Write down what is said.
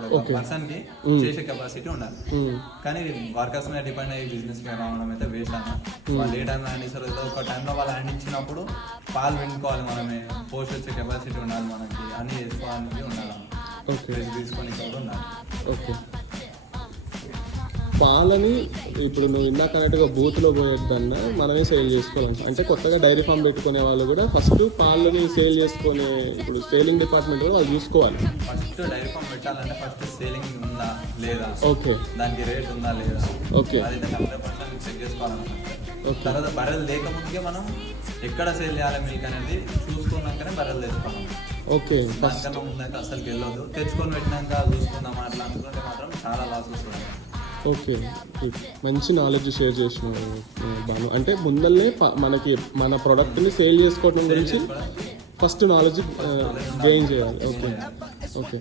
ఇప్పుడు ఒక పర్సన్ కి చేసే కెపాసిటీ ఉండాలి. కానీ వర్కర్స్ మీద డిపెండ్ అయ్యి బిజినెస్ రావడం అయితే వేస్ట్ అన్న. వాళ్ళు ఏ టైంలో హ్యాండ్ ఇస్తారు, ఏదో ఒక టైంలో వాళ్ళు హ్యాండ్ ఇచ్చినప్పుడు పాలు వినుకోవాలి, మనమే పోస్ట్ వచ్చే కెపాసిటీ ఉండాలి, మనకి అన్ని చేసుకోవాలని ఉండాలి, తీసుకొని కూడా ఉండాలి. ఓకే, పాలని ఇప్పుడు నువ్వు ఇందాక అన్నట్టుగా బూత్లో పోయేద్దన్నా మనమే సేల్ చేసుకోవాలంట. అంటే కొత్తగా డైరీ ఫామ్ పెట్టుకునే వాళ్ళు కూడా ఫస్ట్ పాలని సేల్ చేసుకునే, ఇప్పుడు సేలింగ్ డిపార్ట్మెంట్ కూడా వాళ్ళు చూసుకోవాలి. ఫస్ట్ డైరీ ఫామ్ పెట్టాలంటే ఫస్ట్ సేలింగ్ ఉందా లేదా, ఓకే, దానికి రేట్ ఉందా లేదా, ఓకే, అదైతే 100% చెక్ చేసుకోవాలన్నమాట. తర్వాత బర్రెలు లేకముందుకే మనం ఎక్కడ సేల్ చేయాలి మిల్క్ అనేది చూసుకున్నాకనే బర్రెలు తెచ్చుకోవాలి. ఓకే, దానికన్నా ముందైతే అసలు వెళ్ళొద్దు. తెచ్చుకొని పెట్టినాక చూసుకుందాం అట్లా అనుకుంటే మాత్రం చాలా లాస్ వస్తుంది. ఓకే, మంచి నాలెడ్జ్ షేర్ చేసినావు బాను. అంటే ముందల్లే మనకి మన ప్రోడక్ట్ని సేల్ చేసుకోవడం గురించి ఫస్ట్ నాలెడ్జ్ గెయిన్ చేయాలి. Okay, okay.